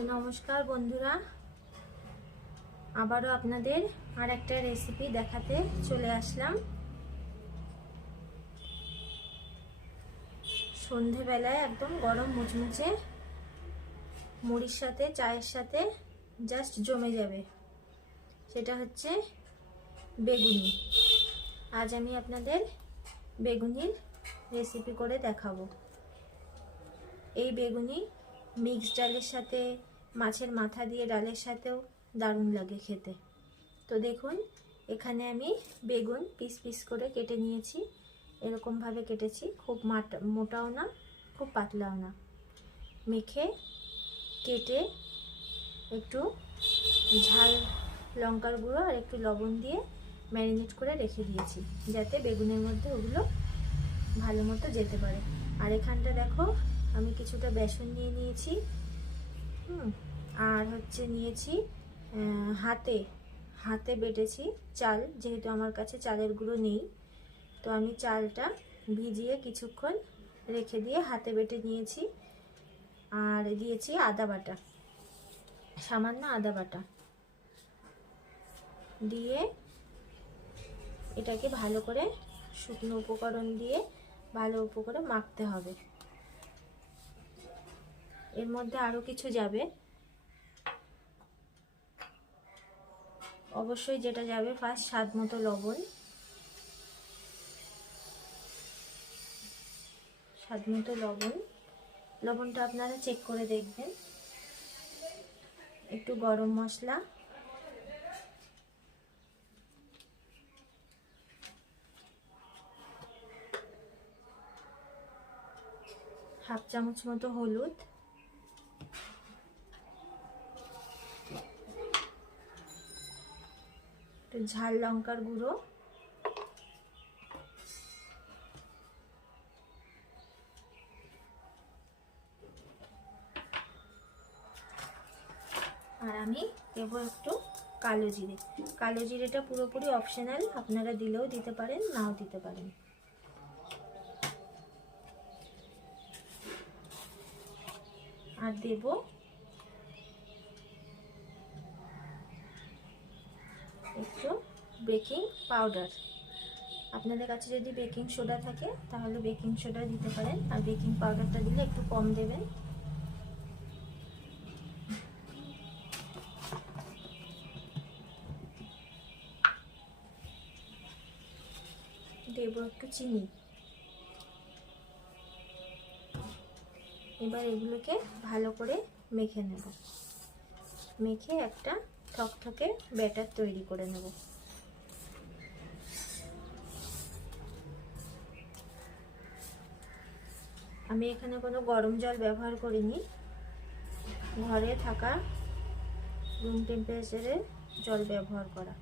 তো নমস্কার বন্ধুরা। আবারও আপনাদের আর একটা রেসিপি দেখাতে চলে আসলাম। সন্ধেবেলায় একদম গরম মুচমুচে মুড়ির সাথে, চায়ের সাথে জাস্ট জমে যাবে। সেটা হচ্ছে বেগুনি। আজ আমি আপনাদের বেগুনির রেসিপি করে দেখাবো। এই বেগুনি মিক্স ডালের সাথে মাছের মাথা দিয়ে ডালের সাথেও দারুণ লাগে খেতে। তো দেখুন, এখানে আমি বেগুন পিস পিস করে কেটে নিয়েছি। এরকমভাবে কেটেছি, খুব মাটা মোটাও না, খুব পাতলাও না। মেখে কেটে একটু ঝাল লঙ্কার গুঁড়ো আর একটু লবণ দিয়ে ম্যারিনেট করে রেখে দিয়েছি, যাতে বেগুনের মধ্যে ওগুলো ভালো মতো যেতে পারে। আর এখানটা দেখো, আমি কিছুটা বেসন নিয়ে নিয়েছি। হুম, আর হচ্ছে নিয়েছি হাতে হাতে বেটেছি চাল, যেহেতু আমার কাছে চালের গুঁড়ো নেই। তো আমি চালটা ভিজিয়ে কিছুক্ষণ রেখে দিয়ে হাতে বেটে নিয়েছি। আর দিয়েছি আদা বাটা, সামান্য আদা বাটা। দিয়ে এটাকে ভালো করে শুকনো উপকরণ দিয়ে ভালো উপকরে মাখতে হবে। এর মধ্যে আরও কিছু যাবে। অবশ্যই যেটা যাবে ফার্স্ট স্বাদ মতো লবণ। স্বাদ মতো লবণ। লবণটা আপনারা চেক করে দেখবেন। একটু গরম মশলা। হাফ চামচ মতো হলুদ। ঝাল লঙ্কার গুঁড়ো। আর আমি দেবো একটু কালো জিরে। কালো জিরেটা পুরোপুরি অপশনাল আপনারা দিলেও দিতে পারেন, নাও দিতে পারেন। আর দেব একটু বেকিং পাউডার। আপনাদের কাছে যদি বেকিং সোডা থাকে, তাহলে বেকিং সোডা দিতে পারেন। আর বেকিং পাউডারটা দিলে একটু কম দেবেন। দেব একটু চিনি। এবার এগুলোকে ভালো করে মেখে নেব। মেখে একটা থকথকে ব্যাটার তৈরি করে নেব। আমি এখানে কোনো গরম জল ব্যবহার করিনি। ঘরে থাকা রুম টেম্পারেচারে জল ব্যবহার করা।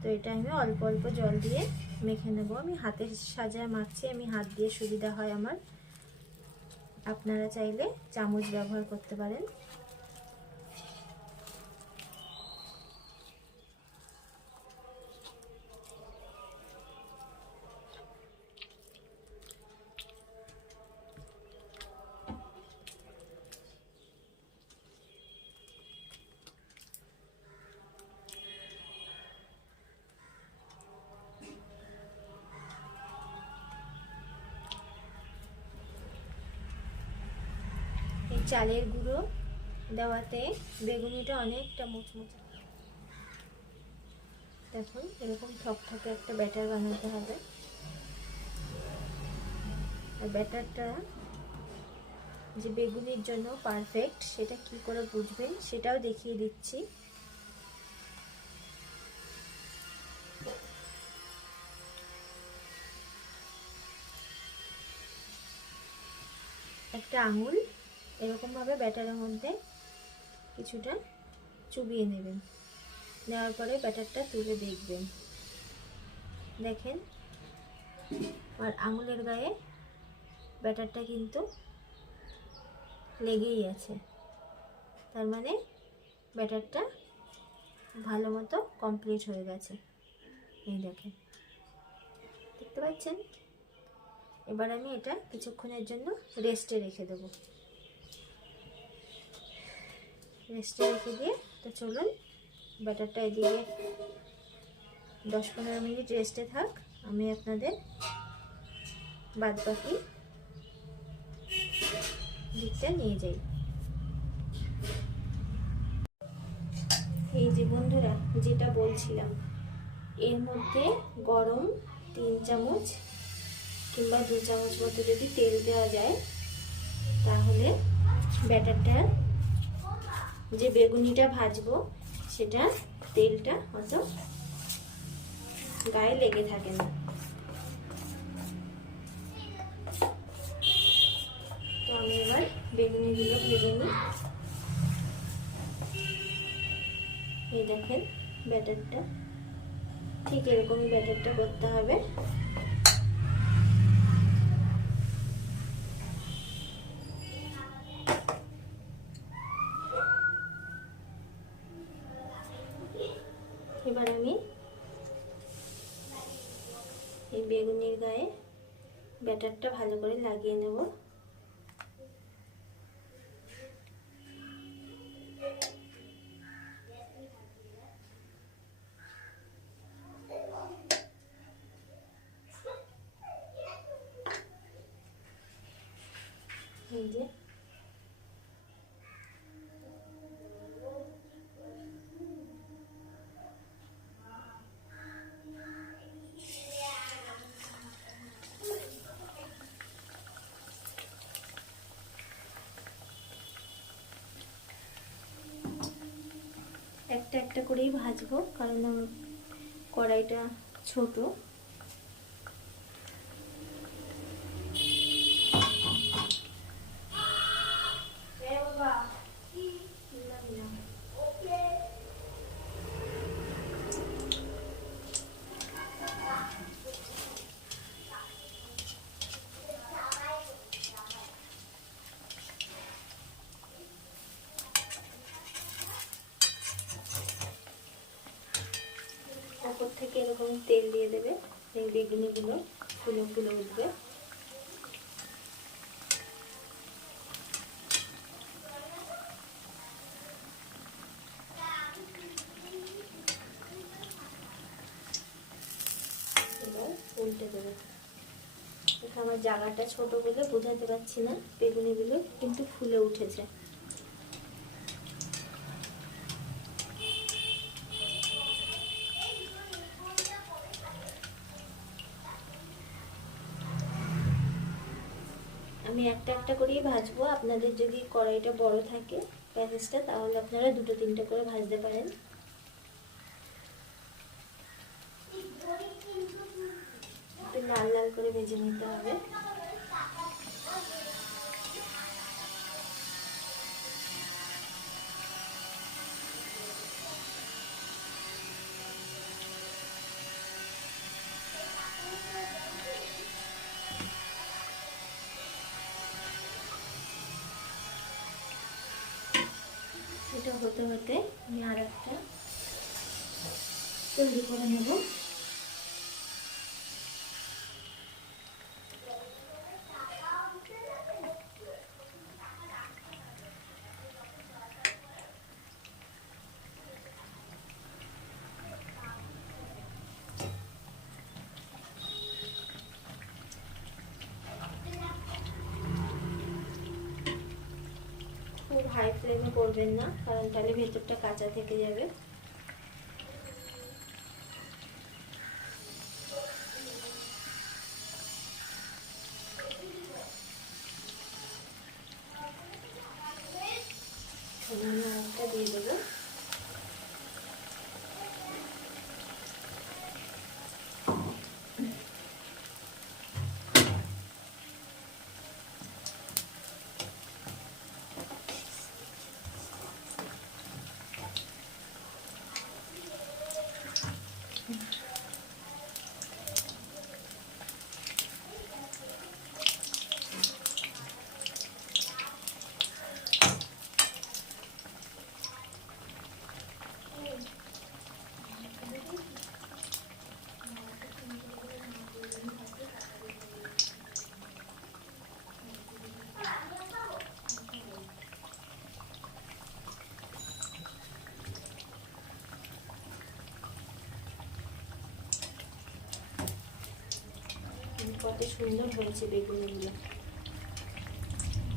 তো এটা আমি অল্প অল্প জল দিয়ে মেখে নেব। আমি হাতের সাজায় মাখছি, আমি হাত দিয়ে সুবিধা হয় আমার। আপনারা চাইলে চামচ ব্যবহার করতে পারেন। চালের গুঁড়ো দেওয়াতে বেগুনিটা অনেকটা মুচমুচে। দেখুন, এরকম থকথকে একটা ব্যাটার বানাতে হবে। আর ব্যাটারটা যে বেগুনির জন্য পারফেক্ট সেটা কি করে বুঝবেন সেটাও দেখিয়ে দিচ্ছি। একটা আঙুল এরকমভাবে ব্যাটারের মধ্যে কিছুটা চুবিয়ে নেবেন। নেওয়ার পরে ব্যাটারটা তুলে দেখবেন। দেখেন, আর আঙুলের গায়ে ব্যাটারটা কিন্তু লেগেই আছে। তার মানে ব্যাটারটা ভালো মতো কমপ্লিট হয়ে গেছে। এই দেখেন, দেখতে পাচ্ছেন? এবার আমি এটা কিছুক্ষণের জন্য রেস্টে রেখে দেবো। রেস্টে রেখে দিয়ে, তো চলুন ব্যাটারটা এদিকে দশ পনেরো মিনিট রেস্টে থাক। আমি আপনাদের বাদ বাকি দিকটা নিয়ে যাই। এই যে বন্ধুরা, যেটা বলছিলাম, এর মধ্যে গরম তিন চামচ কিংবা দু চামচ মতো যদি তেল দেওয়া যায়, তাহলে ব্যাটারটা যে বেগুনিটা ভাজবো, সেটা তেলটা অত গায়ে লেগে থাকে না। তো আমি এবার বেগুনিগুলো ভেজে নিই। এই দেখেন ব্যাটারটা, ঠিক এরকমই ব্যাটারটা করতে হবে এবার আমি এই বেগুনির গায়ে ব্যাটারটা ভালো করে লাগিয়ে নেব এই যে একটা একটা করেই ভাজবো কারণ আমার কড়াইটা ছোট ওপর থেকে এরকম তেল দিয়ে দেবে এই বেগুনিগুলো ফুলে ফুলে উঠবে। উল্টে দেবে। আমার জায়গাটা ছোট বলে বোঝাতে পারছি না, বেগুনিগুলো কিন্তু ফুলে উঠেছে আমি একটা করেই ভাজবো। আপনাদের যদি কড়াইটা বড় থাকে প্যাকেজটা তাহলে আপনারা দুটো তিনটা করে ভাজতে পারেন। লাল লাল করে ভেজে নিতে হবে। হতে হতে আমি আর একটা তৈরি করে নেব খুব হাই ফ্লেমে করবেন না কারণ তাহলে ভেতরটা কাঁচা থেকে যাবে সামান্য একটা দিয়ে দেবো কত সুন্দর হয়েছে বেগুনগুলো।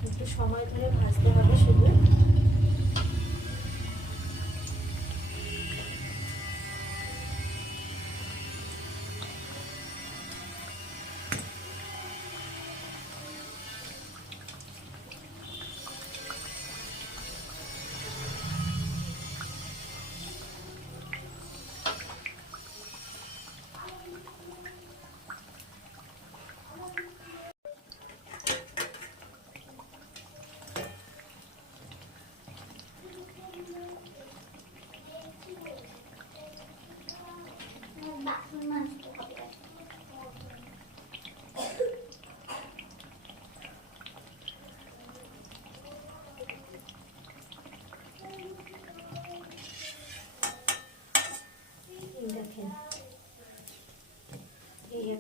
একটু সময় ধরে ভাজতে হবে শুধু।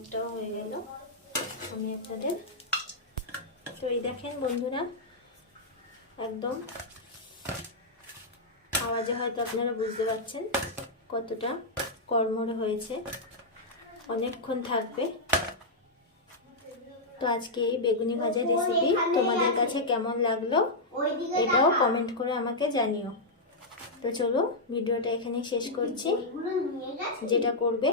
এই হয়ে গেল। আমি আপনাদের তো এই দেখেন বন্ধুরা, একদম আওয়াজে হয়তো আপনারা বুঝতে পারছেন কতটা কর্মরে হয়েছে। অনেকক্ষণ থাকবে। তো আজকে এই বেগুনি ভাজার রেসিপি তোমাদের কাছে কেমন লাগল এটাও কমেন্ট করে আমাকে জানিও। তো চলো, ভিডিওটা এখানে শেষ করছি। যেটা করবে